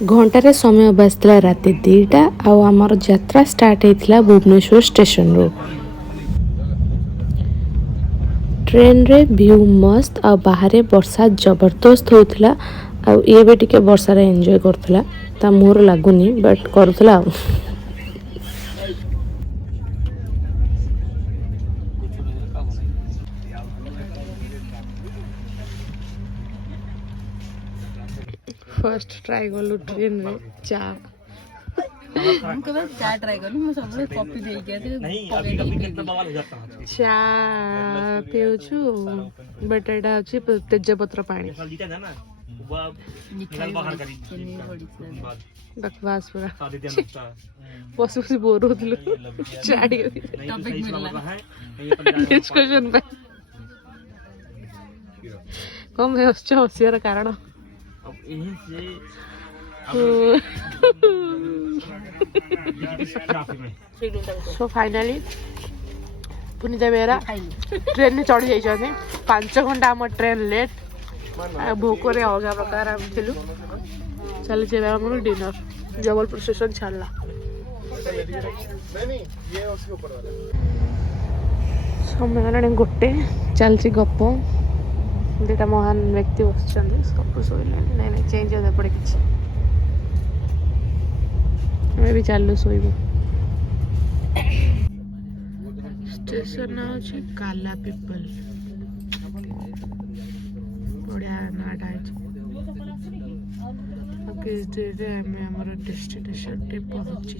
घंटार समय बाजला राति 2टा आमर यात्रा स्टार्ट होता भुवनेश्वर स्टेशन रो। ट्रेन रे व्यू मस्त आ बाहर वर्षा जबरदस्त होता। ये भी टिके वर्षार एंजॉय करथला ता मोर लागुनी बट करथला। फर्स्ट ट्राई कलु ट्रेन रे चा चा ट्राई कलु म सब कॉफी दे के चा पिउछु बट एटा अछि तेजपत्र पानी बकवास पूरा बस बस बोर होतलु चाडी टॉपिक मिलला डिस्कशन पे कम है उससे हसियार कारण सो फाइनली पुनीता बेहरा ट्रेन में चढ़ी जाइए 5 घंटा आम ट्रेन लेट भोकरे अलग प्रकार आम थिलु चली आम डिनर जबलपुर स्टेशन छाड़ला समय गोटे चलती गप दुटा महान व्यक्ति बस सब शोले नहीं चेंज होता पड़े कि भी चलू शोबू स्टेशन ना अच्छे काला पिपल बढ़िया नाटा आम डेस्टिनेशन टे पहुंची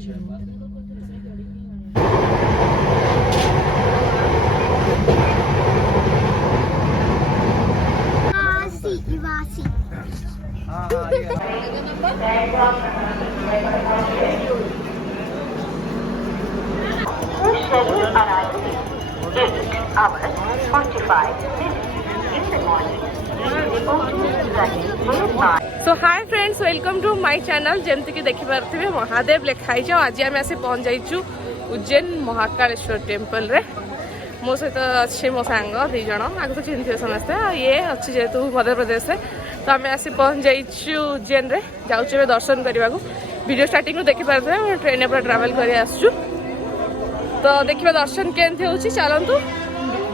so hi friends welcome to my channel जमती कि देखि पारथिबे महादेव लिखाई छ। आज आम आसी पहुंच जाइछु उज्जैन महाकालेश्वर टेम्पल रे। मो सहित अच्छे मो सांग 2 जण आगे तो चिन्ह समस्ते ये अच्छी जेहेतु मध्य प्रदेश से तो आम आसी पहुंच जाइछु उज्जैन रे जाउछु दर्शन करने को। वीडियो स्टार्टिंग देखि पारथिबे ट्रेन पर ट्रैवल करि आसछु तो देखिबा दर्शन केनथि होछि। चलंतु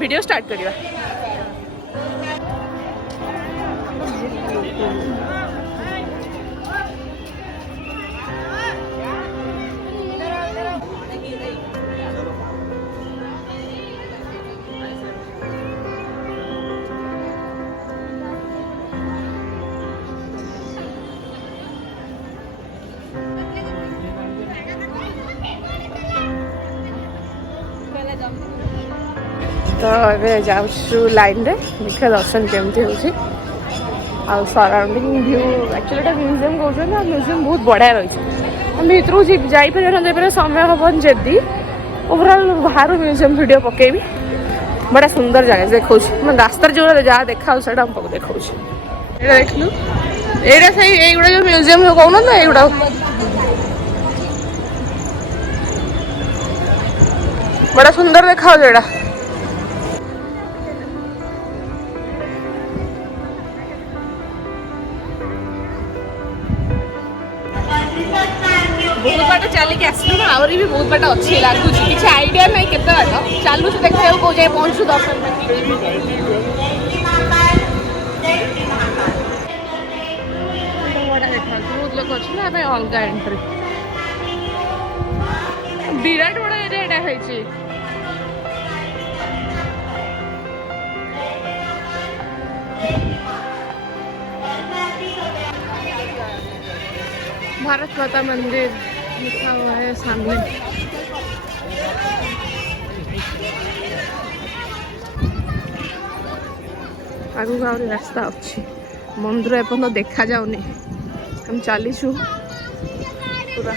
वीडियो स्टार्ट करिवा। तो ये जाऊँ लाइन रे देखा दर्शन केमती होची आ सराउंडिंग व्यू एक्चुअली म्यूजियम कहते हैं म्यूजियम बहुत बढ़िया रही भीतर जापर समय हम जदि ओवरऑल बाहर म्यूजियम वीडियो पकेबी बड़ा सुंदर जगह देखा मैं रास्तार जो जहाँ देखा से देखा देखलु ये सही गुड़ा जो म्यूजियम कहना ना युवा बड़ा सुंदर देखा जेड़ा बहुत बाट चलिक आसलु ना आहरी भी बहुत बाट अच्छी लगुच किसी आइडिया नहीं केते बाट चलु से देखा को जाए पहुंचू दर्शन बहुत लोग अच्छे ना अलग एंट्री विराट बड़ा एरिया है भारत माता मंदिर लिखा हुआ है सामने। आगु आहुरी रास्ता अच्छी मंदिर एपर्यंत देखा जाऊनी हम चलीछु पूरा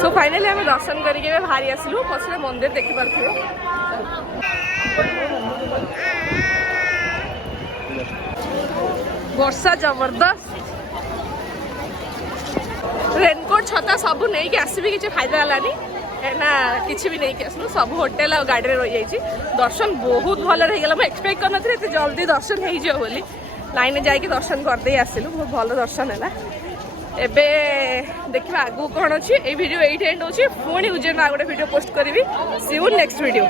सो फाइनली आम दर्शन करके बाहरी आसलु पछे मंदिर देखी पारे वर्षा जबरदस्त रेनकोट छता सब नहीं आसबी किसी फायदा है ना किसी भी नहीं आसलु सब होटेल और गाड़ी रही जाइए दर्शन बहुत भल रहीगला मुझे एक्सपेक्ट कर जल्दी दर्शन हो लाइन जाकि दर्शन करदे आसलु बहुत भल दर्शन है एबे देखा आगू कौन अच्छी वीडियो ये एंड हो पुणी उज्जैन आ गोटे वीडियो पोस्ट करी सी यू नेक्स्ट वीडियो।